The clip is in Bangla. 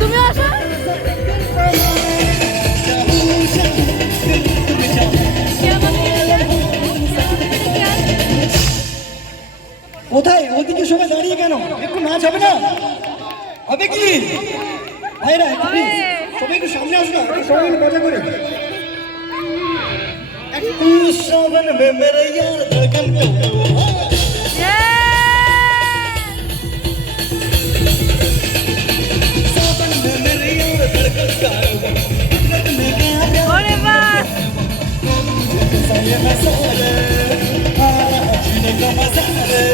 তুমি আসো। কোথায় ওদিকে সবাই দাঁড়িয়ে কেন? একটু নাচ হবে না? হবে কি ভাইরা? সবাই একটু সামনে আসো, সবাই একটু মজা করে। सावन में मेरे यार धड़कन सावन में मेरे यार धड़कन का ओरे वाह ये मसाले आ जीने का मजा रे